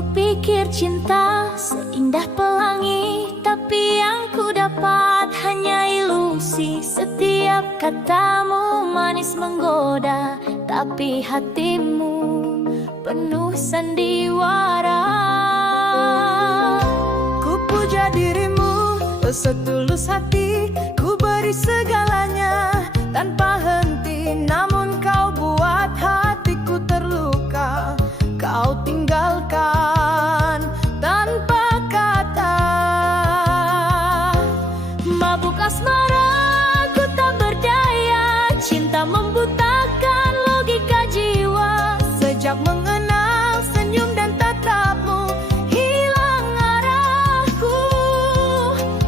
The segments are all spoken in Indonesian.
Kupikir cinta seindah pelangi, tapi yang ku dapat hanya ilusi. Setiap katamu manis menggoda, tapi hatimu penuh sandiwara. Ku puja dirimu setulus hati, ku beri segalanya tanpa henti. Namun kau buat hatiku terluka, kau tinggalkan tanpa kata. Mabuk asmara, ku tak berdaya. Cinta membutakan logika jiwa. Sejak mengenal senyum dan tatapmu, hilang arahku,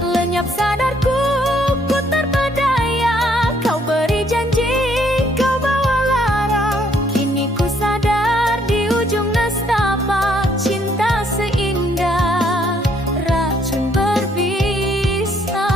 Lenyap sadarku, ku terpedaya. Kau beri janji, kau bawa lara. Kini ku sadar di ujung nestapa, cinta seindah racun berbisa.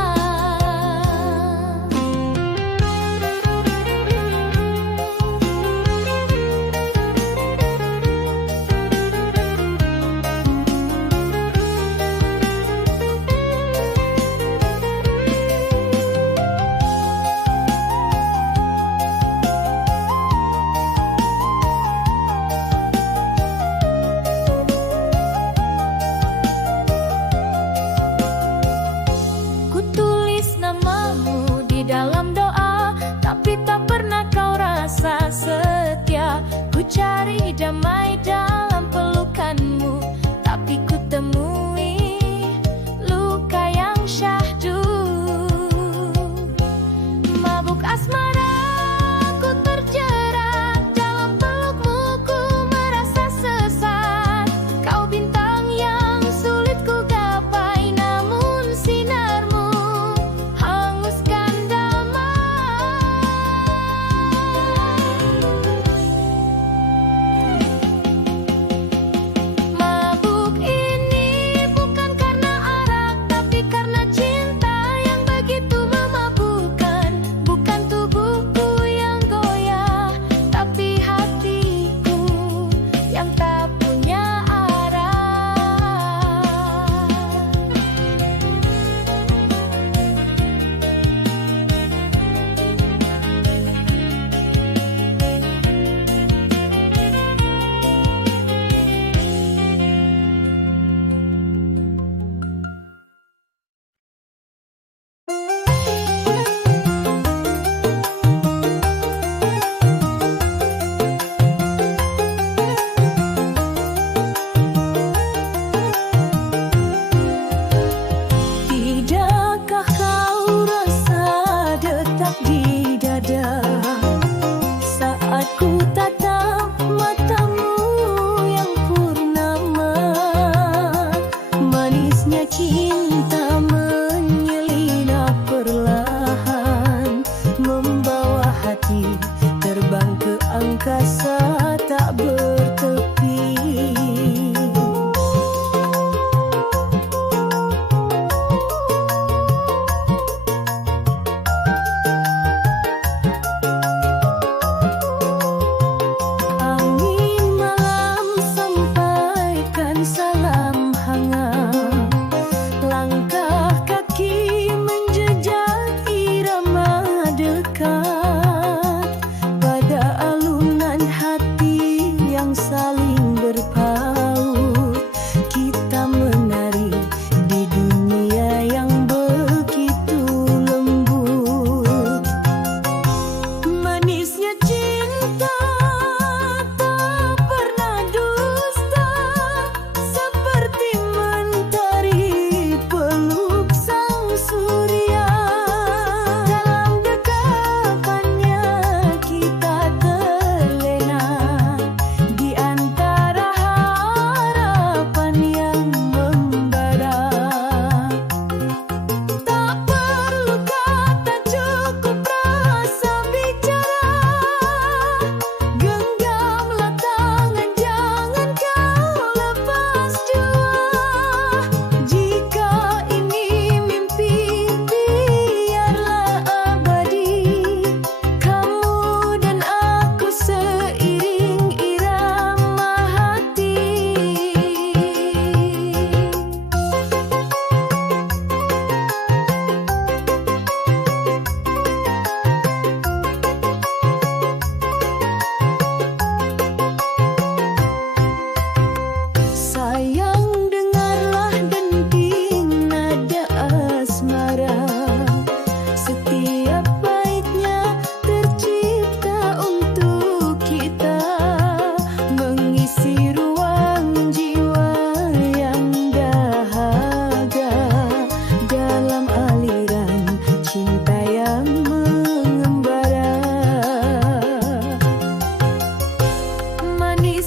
Ku tulis namamu di dalam doa, tapi tak pernah kau rasa setia. Ku cari damai dalam pelukanmu, tapi ku temui luka yang syahdu. Mabuk asmara, ku terjerat dalam pelukmu, ku merasa sesat. Kau bintang yang sulit ku gapai, namun sinarmu hanguskan damai. Mabuk ini bukan karena arak, tapi karena cinta yang begitu memabukkan. Bukan tubuhku yang goyah, tapi hatiku yang tak punya arah. Tidakkah kau rasa detak di dada saat ku tatap matamu yang purnama? Manisnya cinta menyelinap perlahan, membawa hati terbang ke angkasa tak bertepi. Angin malam sampaikan salam hangat, langkah kaki menjejak irama dekat pada alunan hati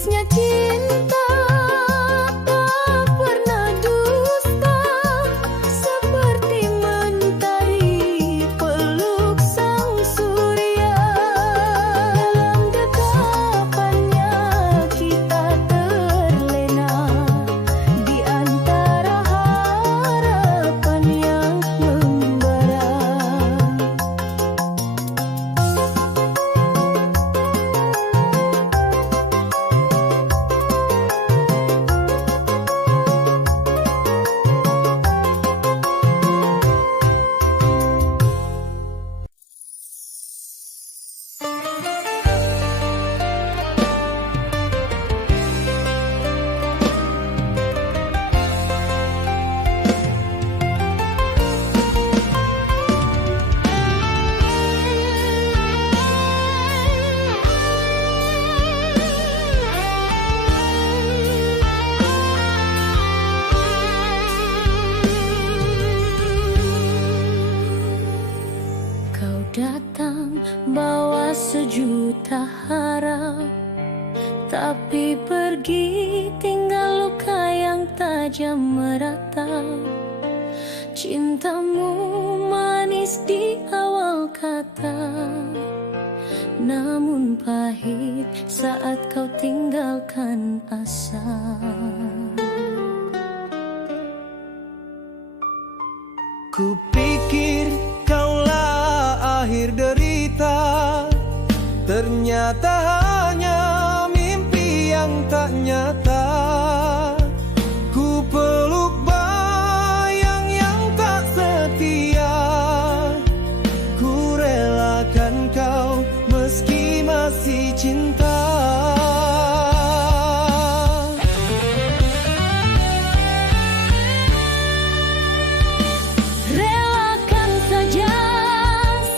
Tulusnya cinta tak pernah dusta, seperti mentari peluk sang surya. Dalam dekapannya kita terlena, di antara harapan yang membara. Kau datang bawa sejuta harap, tapi pergi tinggal luka yang tajam meratap. Cintamu manis di awal kata, namun pahit saat kau tinggalkan asa. Kupikir kaulah akhir derita, ternyata hanya mimpi yang tak nyata. Ku peluk bayang yang tak setia, ku relakan kau meski masih cinta. Relakan saja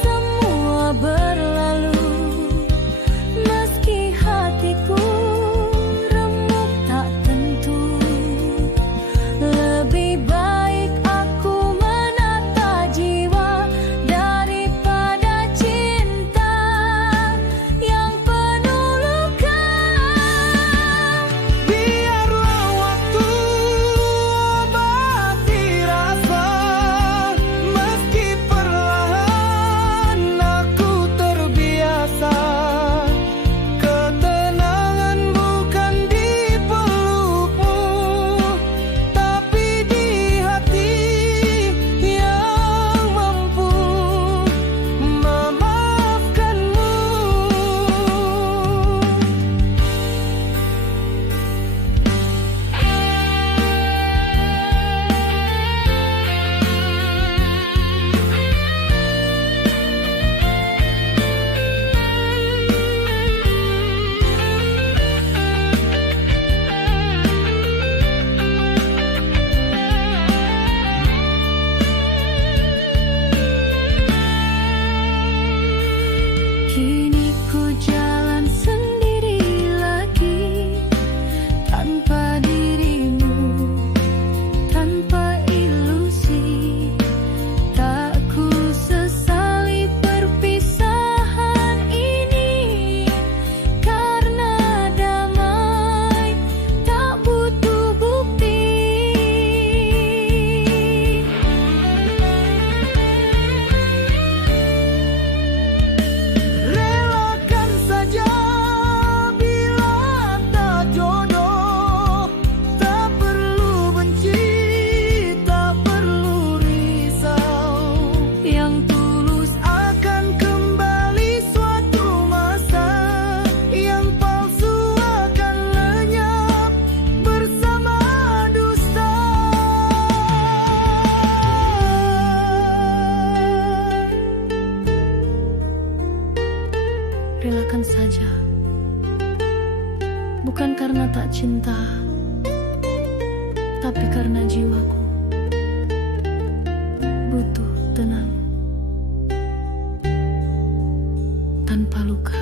semua berlalu, meski hatiku remuk tak tentu. Lebih baik aku menata jiwa daripada cinta yang penuh luka. Biarlah waktu obati rasa, meski perlahan aku terbiasa. Ketenangan bukan di pelukmu, tapi di hati yang mampu memaafkanmu. Kini ku jalan sendiri lagi, tanpa dirimu, tanpa ilusi. Tak ku sesali perpisahan ini, karena damai tak butuh bukti. Relakan saja bila tak jodoh, tak perlu benci, tak perlu risau. Yang tulus Akan kembali suatu masa, yang palsu akan lenyap bersama dusta. relakan saja, bukan karena tak cinta, tapi karena jiwaku butuh tenang tanpa luka.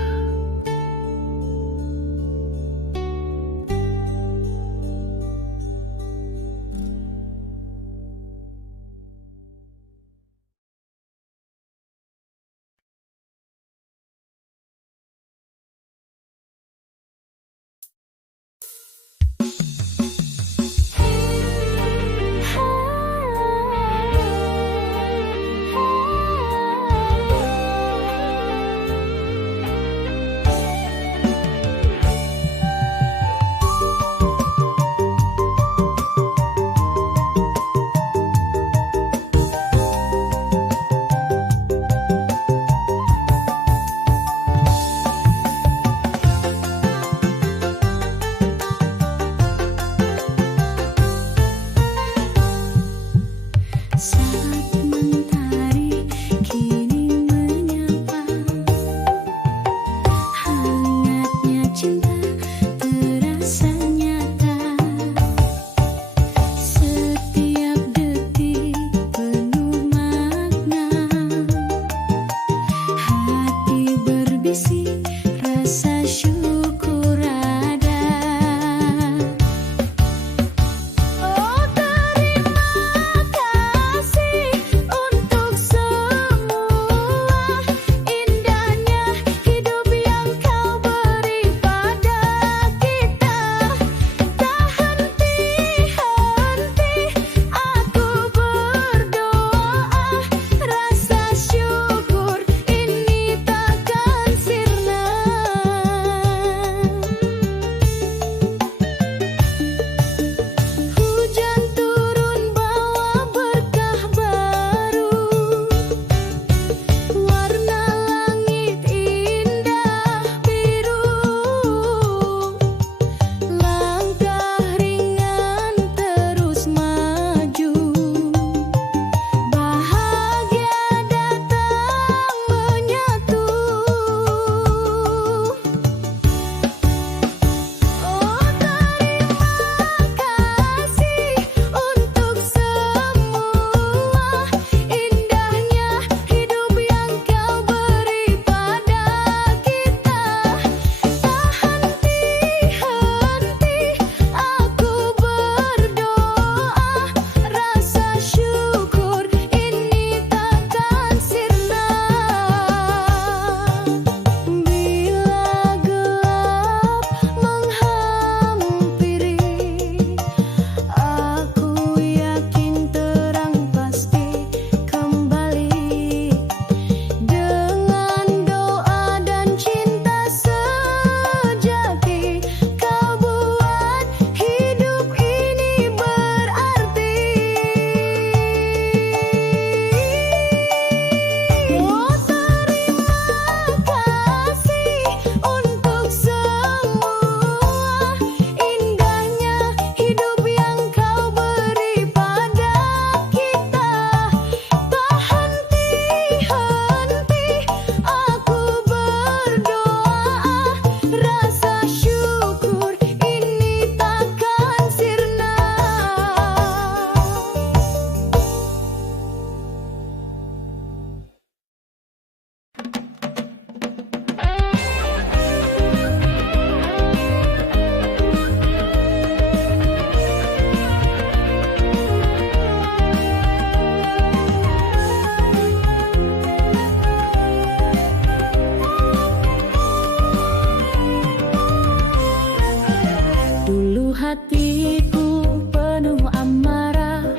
hatiku penuh amarah,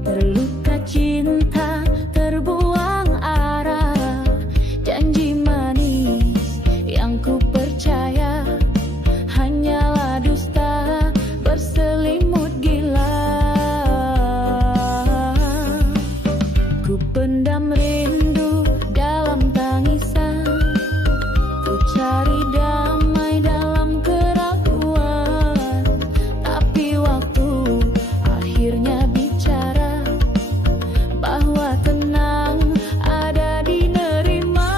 terluka cinta, terbuang arah. Janji manis yang ku percaya hanyalah dusta berselimut gila. Ku pendam rindu dalam tangisan, ku cari damai dalam keraguan. Tapi waktu akhirnya bicara bahwa tenang ada di nerima.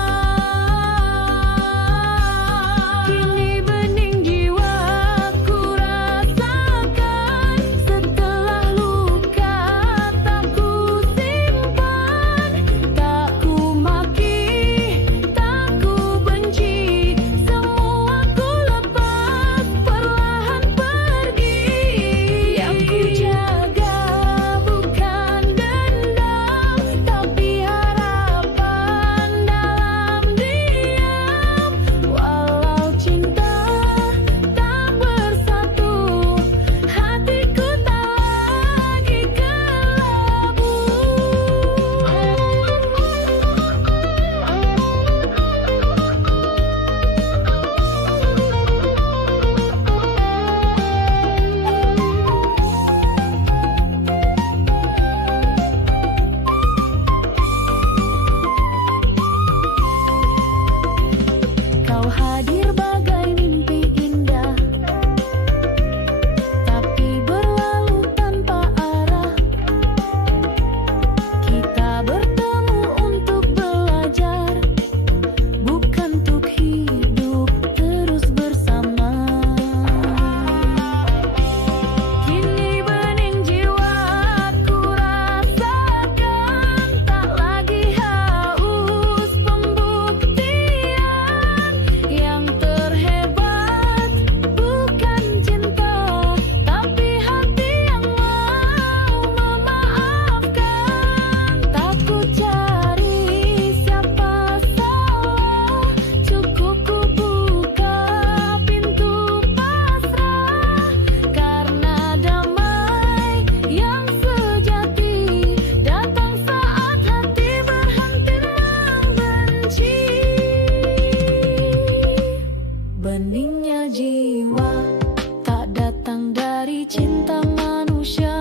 Kini bening jiwaku rasakan, setelah luka tak ku simpan, tak ku maki, tak ku benci, semua ku lepas perlahan pergi. Yang ku jaga bukan dendam, tapi harapan dalam diam. Walau cinta tak bersatu, hatiku tak lagi kelabu. Kau hadir bagai mimpi indah, tapi berlalu tanpa arah. Kita bertemu untuk belajar, bukan untuk hidup terus bersama. Kini bening jiwaku rasakan, tak lagi haus pembuktian. Yang terhebat bukan cinta, tapi hati yang mau memaafkan. Tak ku cari siapa salah, cukup ku buka pintu pasrah. Karena damai yang sejati datang saat hati berhenti membenci. Beningnya jiwa tak datang dari cinta manusia,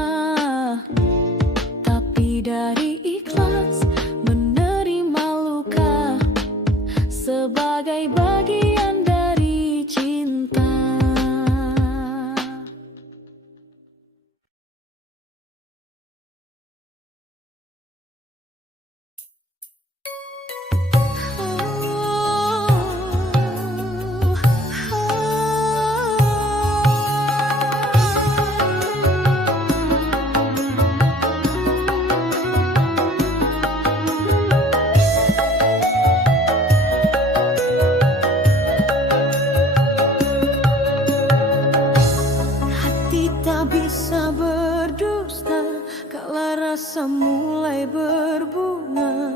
tapi dari ikhlas menerima luka sebagai bagian dari cinta. Hati tak bisa berdusta kala rasa mulai berbunga.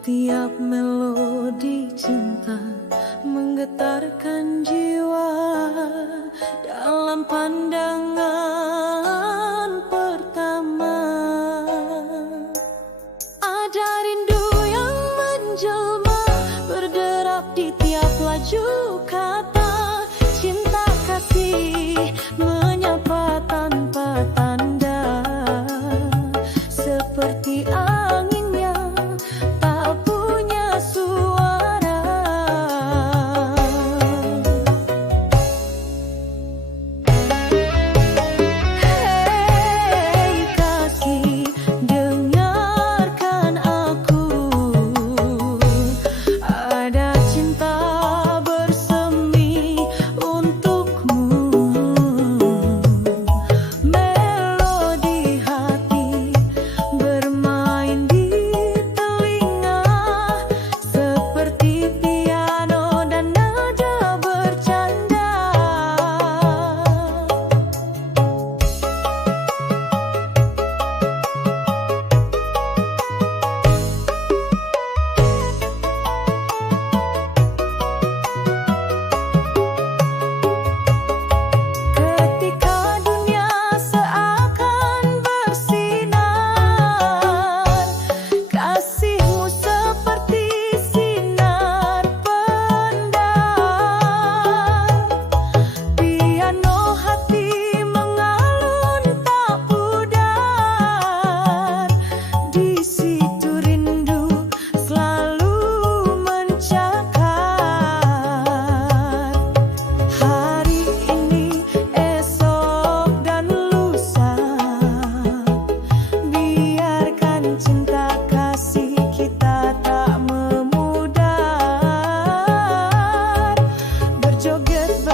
Tiap melodi cinta menggetarkan jiwa dalam pandangan pertama. Ada rindu yang menjelma, bergerak di tiap laju kata. Cinta kasih menyapa tanpa tanda, seperti angin yang tak punya suara.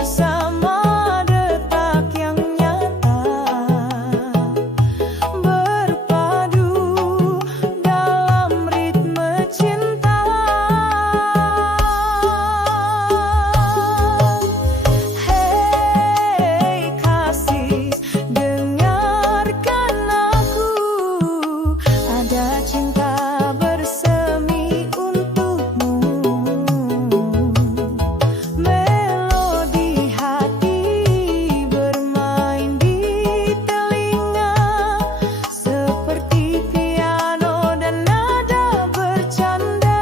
bersama detak yang nyata, berpadu dalam ritme cinta. Hei kasih, dengarkan aku, ada cinta bersemi untukmu. Melodi hati bermain di telinga, seperti piano dan nada bercanda.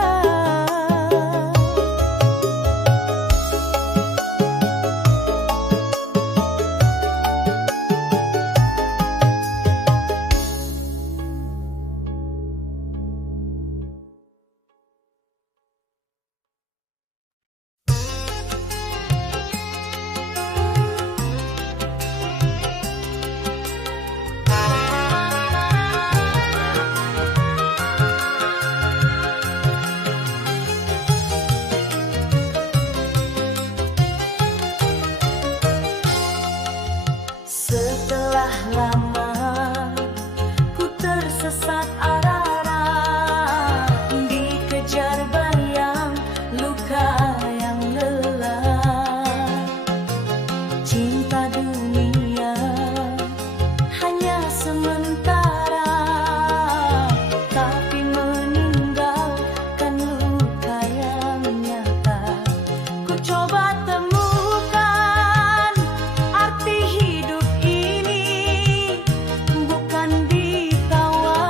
Setelah lama ku tersesat arah, dikejar bayang luka yang lelah. Cinta dunia hanya sementara, tapi meninggalkan luka yang nyata. Ku coba temukan arti hidup ini, bukan di tawa,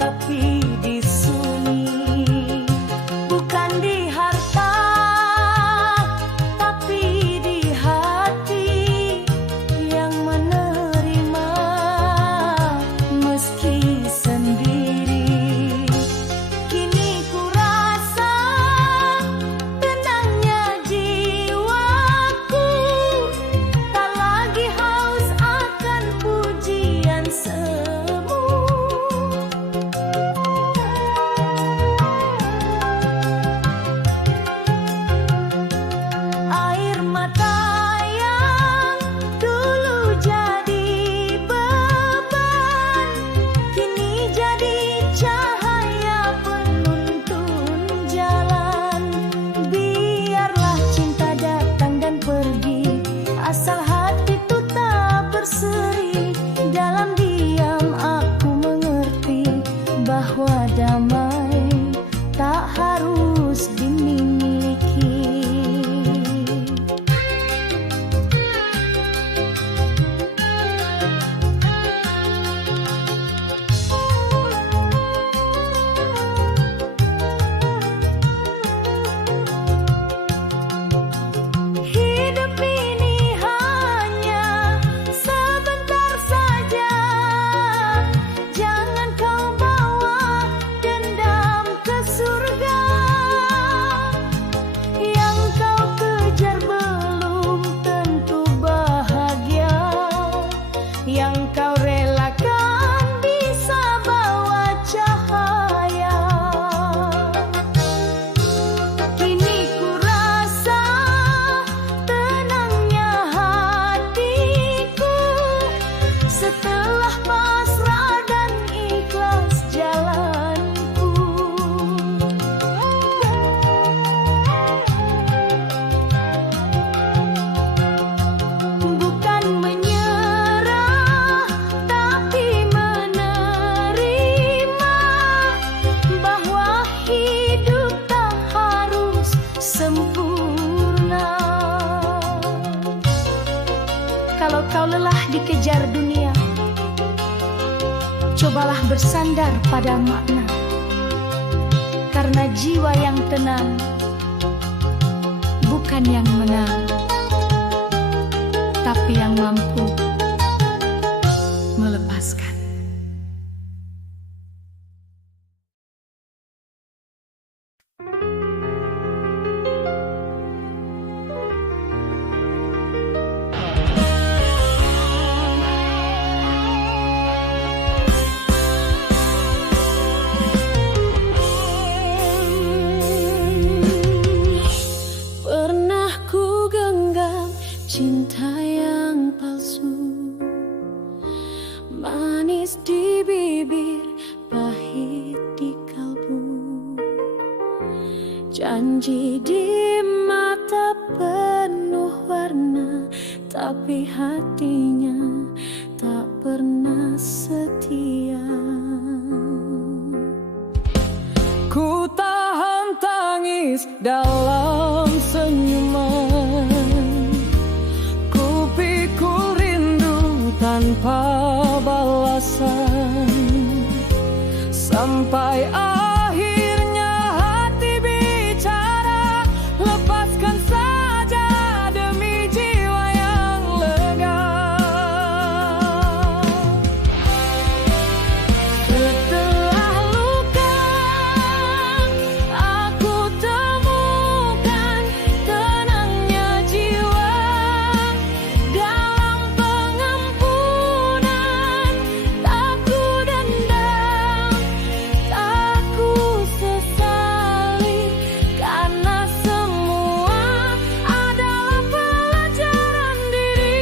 tapi di sunyi. Bukan di harta, tapi di hati yang menerima meski sendiri. Kini ku rasa tenangnya jiwaku, tak lagi haus akan pujian semu. Air mata yang dulu jadi beban, kini jadi cahaya penuntun jalan. Biarlah cinta datang dan pergi, asal hati tak berseri. Dalam diam aku mengerti bahwa damai tak harus dimiliki. Hidup ini hanya sebentar saja, jangan kau bawa dendam ke surga. Yang kau kejar belum tentu bahagia, yang kau relakan bisa bawa cahaya. Kini ku rasa tenangnya hatiku, setelah pasrah dan ikhlas jalanku. Bukan menyerah, tapi menerima bahwa hidup tak harus sempurna. Kalau kau lelah dikejar dunia, cobalah bersandar pada makna. Karena jiwa yang tenang bukan yang menang, tapi yang mampu melepaskan. Pernah ku genggam cinta yang palsu, manis di bibir, pahit di kalbu. Janji di mata penuh warna, tapi hatinya tak pernah setia. Ku tahan tangis dalam senyuman, ku pikul rindu tanpa balasan, sampai akhirnya hati bicara, lepaskan saja demi jiwa yang lega. Setelah luka, aku temukan tenangnya jiwa dalam pengampunan. Tak ku dendam, tak ku sesali, karena semua adalah pelajaran diri.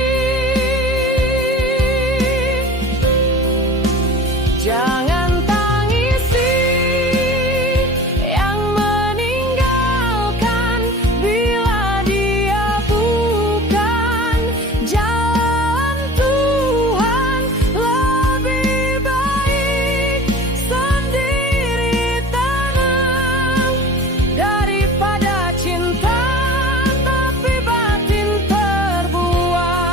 Jangan tangisi yang meninggalkan, bila dia bukan jalan Tuhan. Lebih baik sendiri tenang daripada cinta tapi batin terbuang.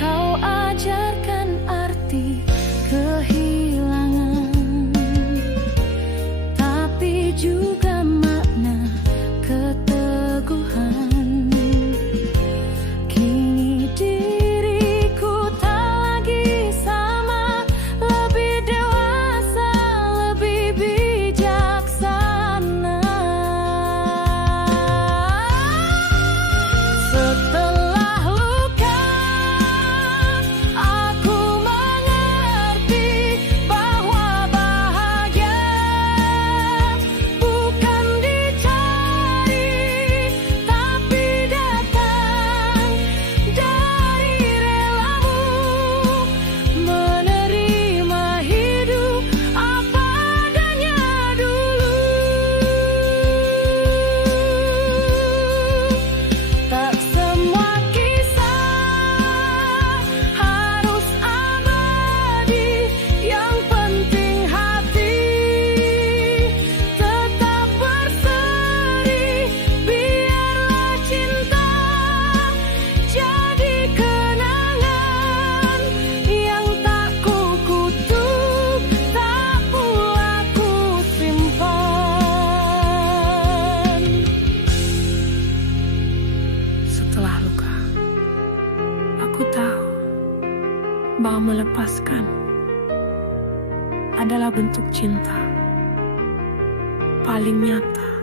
Kau ajarkan arti kehilangan, tapi juga makna keteguhan. Kini diriku tak lagi sama, lebih dewasa, lebih bijaksana. Setelah luka, aku mengerti bahwa bahagia bukan dicari, tapi datang dari relamu menerima hidup apa adanya dulu. Tak semua kisah harus abadi, yang penting hati tetap berseri. Biarlah cinta jadi kenangan yang tak ku kutuk, tak pula ku simpan. Setelah luka, aku tahu bahwa melepaskan adalah bentuk cinta paling nyata.